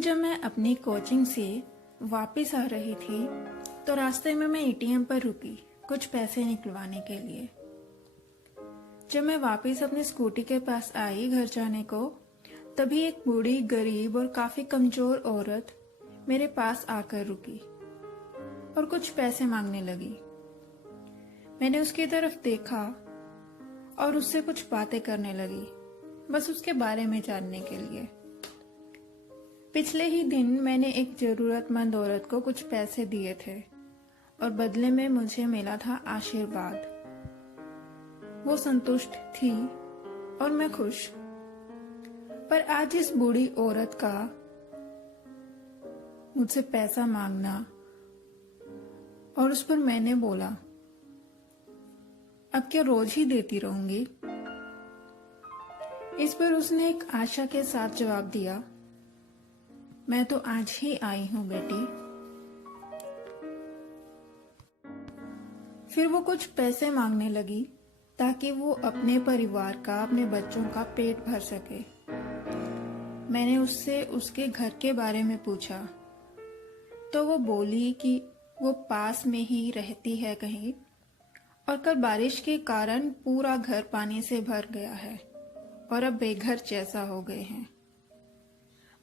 दिन जब मैं अपनी कोचिंग से वापस आ रही थी तो रास्ते में मैं एटीएम पर रुकी कुछ पैसे निकलवाने के लिए। जब मैं वापस अपनी स्कूटी के पास आई घर जाने को, तभी एक बूढ़ी गरीब और काफी कमजोर औरत मेरे पास आकर रुकी और कुछ पैसे मांगने लगी। मैंने उसकी तरफ देखा और उससे कुछ बातें करने लगी, बस उसके बारे में जानने के लिए। पिछले ही दिन मैंने एक जरूरतमंद औरत को कुछ पैसे दिए थे और बदले में मुझे मिला था आशीर्वाद। वो संतुष्ट थी और मैं खुश। पर आज इस बूढ़ी औरत का मुझसे पैसा मांगना और उस पर मैंने बोला, अब क्या रोज ही देती रहूंगी? इस पर उसने एक आशा के साथ जवाब दिया, मैं तो आज ही आई हूं बेटी। फिर वो कुछ पैसे मांगने लगी ताकि वो अपने परिवार का, अपने बच्चों का पेट भर सके। मैंने उससे उसके घर के बारे में पूछा तो वो बोली कि वो पास में ही रहती है कहीं और कल बारिश के कारण पूरा घर पानी से भर गया है और अब बेघर जैसा हो गए हैं।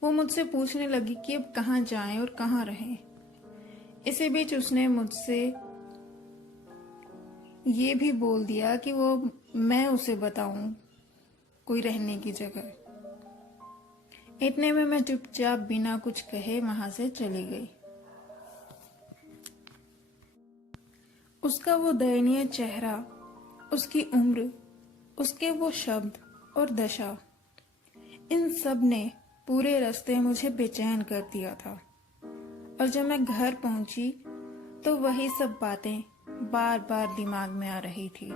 वो मुझसे पूछने लगी कि अब कहाँ जाएं और कहाँ रहें। इसी बीच उसने मुझसे ये भी बोल दिया कि मैं उसे बताऊं कोई रहने की जगह। इतने में मैं चुपचाप बिना कुछ कहे वहां से चली गई। उसका वो दयनीय चेहरा, उसकी उम्र, उसके वो शब्द और दशा, इन सब ने पूरे रास्ते मुझे बेचैन कर दिया था। और जब मैं घर पहुंची तो वही सब बातें बार बार दिमाग में आ रही थी।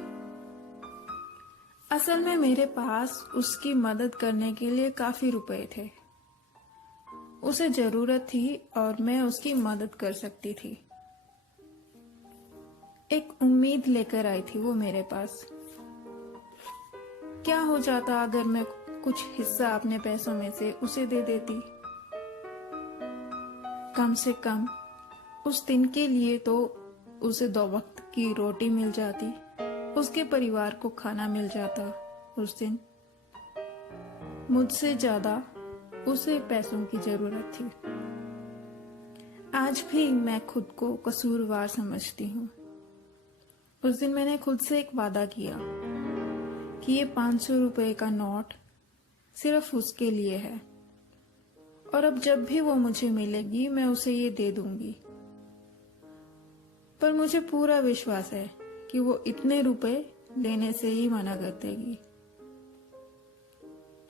असल में मेरे पास उसकी मदद करने के लिए काफी रुपए थे। उसे जरूरत थी और मैं उसकी मदद कर सकती थी। एक उम्मीद लेकर आई थी वो मेरे पास। क्या हो जाता अगर मैं कुछ हिस्सा अपने पैसों में से उसे दे देती? कम से कम उस दिन के लिए तो उसे 2 वक्त की रोटी मिल जाती, उसके परिवार को खाना मिल जाता। उस दिन मुझसे ज्यादा उसे पैसों की जरूरत थी। आज भी मैं खुद को कसूरवार समझती हूँ। उस दिन मैंने खुद से एक वादा किया कि ये 500 रुपए का नोट सिर्फ उसके लिए है और अब जब भी वो मुझे मिलेगी मैं उसे ये दे दूंगी। पर मुझे पूरा विश्वास है कि वो इतने रुपए लेने से ही मना कर देगी।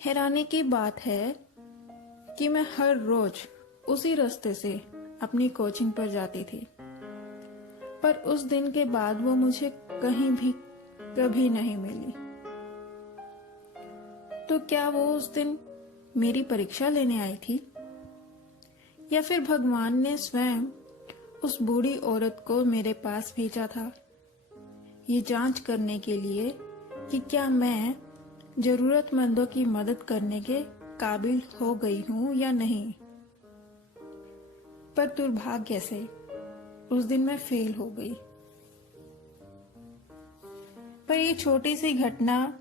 हैरानी की बात है कि मैं हर रोज उसी रास्ते से अपनी कोचिंग पर जाती थी, पर उस दिन के बाद वो मुझे कहीं भी कभी नहीं मिली। तो क्या वो उस दिन मेरी परीक्षा लेने आई थी या फिर भगवान ने स्वयं उस बूढ़ी औरत को मेरे पास भेजा था, ये जांच करने के लिए कि क्या मैं जरूरतमंदों की मदद करने के काबिल हो गई हूं या नहीं। पर दुर्भाग्य से उस दिन मैं फेल हो गई। पर ये छोटी सी घटना,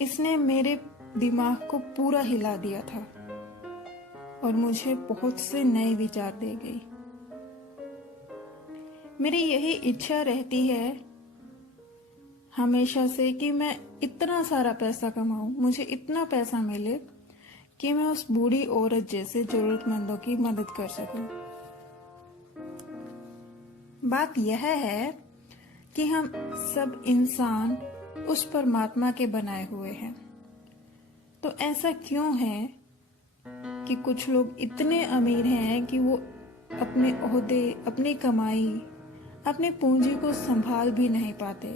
इसने मेरे दिमाग को पूरा हिला दिया था और मुझे बहुत से नए विचार दे गई। मेरी यही इच्छा रहती है हमेशा से कि मैं इतना सारा पैसा कमाऊं, मुझे इतना पैसा मिले कि मैं उस बूढ़ी औरत जैसे जरूरतमंदों की मदद कर सकूं। बात यह है कि हम सब इंसान उस परमात्मा के बनाए हुए हैं। तो ऐसा क्यों है कि कुछ लोग इतने अमीर हैं कि वो अपने ओहदे, अपनी कमाई, अपनी पूंजी को संभाल भी नहीं पाते,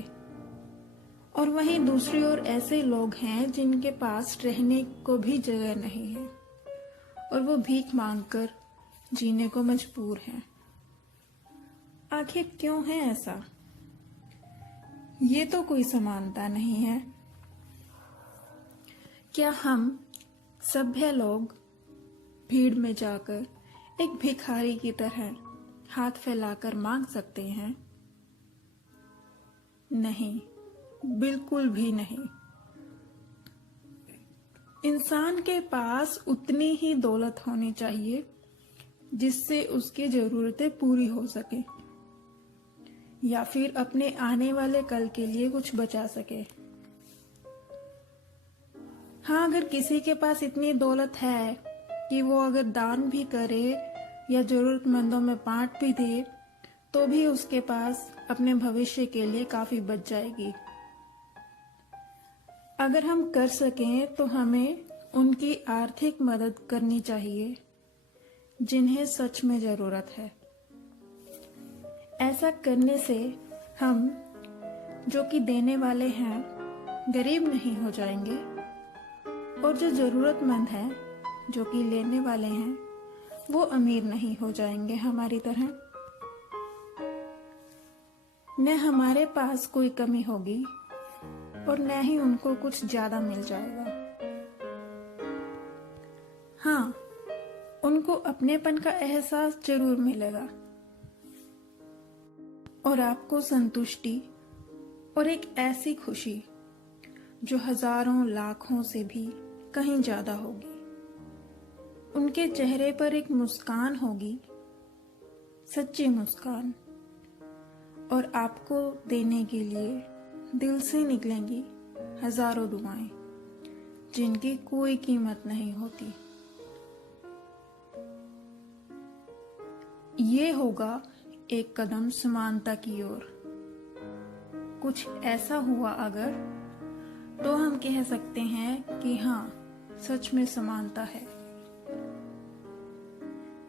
और वहीं दूसरी ओर ऐसे लोग हैं जिनके पास रहने को भी जगह नहीं है और वो भीख मांगकर जीने को मजबूर हैं। आखिर क्यों है ऐसा? ये तो कोई समानता नहीं है। क्या हम सभ्य लोग भीड़ में जाकर एक भिखारी की तरह हाथ फैलाकर मांग सकते हैं? नहीं, बिल्कुल भी नहीं। इंसान के पास उतनी ही दौलत होनी चाहिए जिससे उसकी जरूरतें पूरी हो सके या फिर अपने आने वाले कल के लिए कुछ बचा सके। हाँ, अगर किसी के पास इतनी दौलत है कि वो अगर दान भी करे या जरूरतमंदों में बांट भी दे तो भी उसके पास अपने भविष्य के लिए काफी बच जाएगी। अगर हम कर सकें तो हमें उनकी आर्थिक मदद करनी चाहिए जिन्हें सच में जरूरत है। ऐसा करने से हम जो कि देने वाले हैं गरीब नहीं हो जाएंगे और जो जरूरतमंद हैं जो कि लेने वाले हैं वो अमीर नहीं हो जाएंगे हमारी तरह। न हमारे पास कोई कमी होगी और न ही उनको कुछ ज्यादा मिल जाएगा। हाँ, उनको अपनेपन का एहसास जरूर मिलेगा और आपको संतुष्टि और एक ऐसी खुशी जो हजारों लाखों से भी कहीं ज्यादा होगी। उनके चेहरे पर एक मुस्कान होगी, सच्ची मुस्कान, और आपको देने के लिए दिल से निकलेंगी हजारों दुआएं जिनकी कोई कीमत नहीं होती। ये होगा एक कदम समानता की ओर। कुछ ऐसा हुआ अगर तो हम कह सकते हैं कि हाँ, सच में समानता है।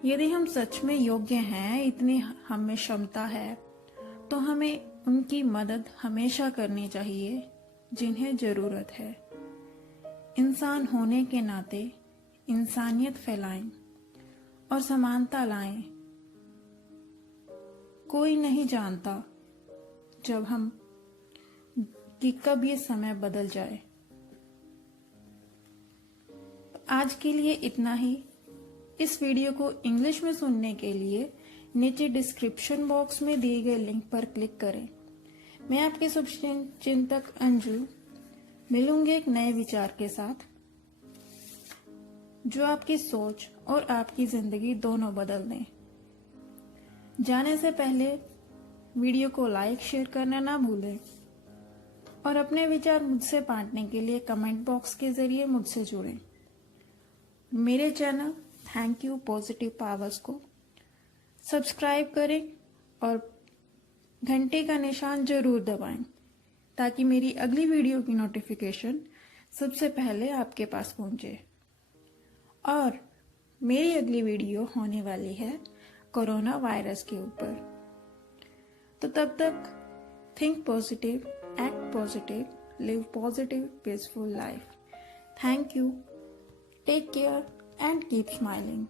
यदि हम सच में योग्य हैं, इतनी हम में क्षमता है, तो हमें उनकी मदद हमेशा करनी चाहिए जिन्हें जरूरत है। इंसान होने के नाते इंसानियत फैलाएं और समानता लाएं। कोई नहीं जानता कि कब ये समय बदल जाए। आज के लिए इतना ही। इस वीडियो को इंग्लिश में सुनने के लिए नीचे डिस्क्रिप्शन बॉक्स में दिए गए लिंक पर क्लिक करें। मैं आपके शुभचिंतक अंजू मिलूंगी एक नए विचार के साथ जो आपकी सोच और आपकी जिंदगी दोनों बदल दें। जाने से पहले वीडियो को लाइक शेयर करना ना भूलें और अपने विचार मुझसे बांटने के लिए कमेंट बॉक्स के जरिए मुझसे जुड़ें। मेरे channel thank you positive powers को सब्सक्राइब करें और घंटे का निशान जरूर दबाएं ताकि मेरी अगली वीडियो की नोटिफिकेशन सबसे पहले आपके पास पहुंचे। और मेरी अगली वीडियो होने वाली है कोरोना वायरस के ऊपर। तो तब तक think positive, act positive, live positive, peaceful life. Thank you, take care and keep smiling.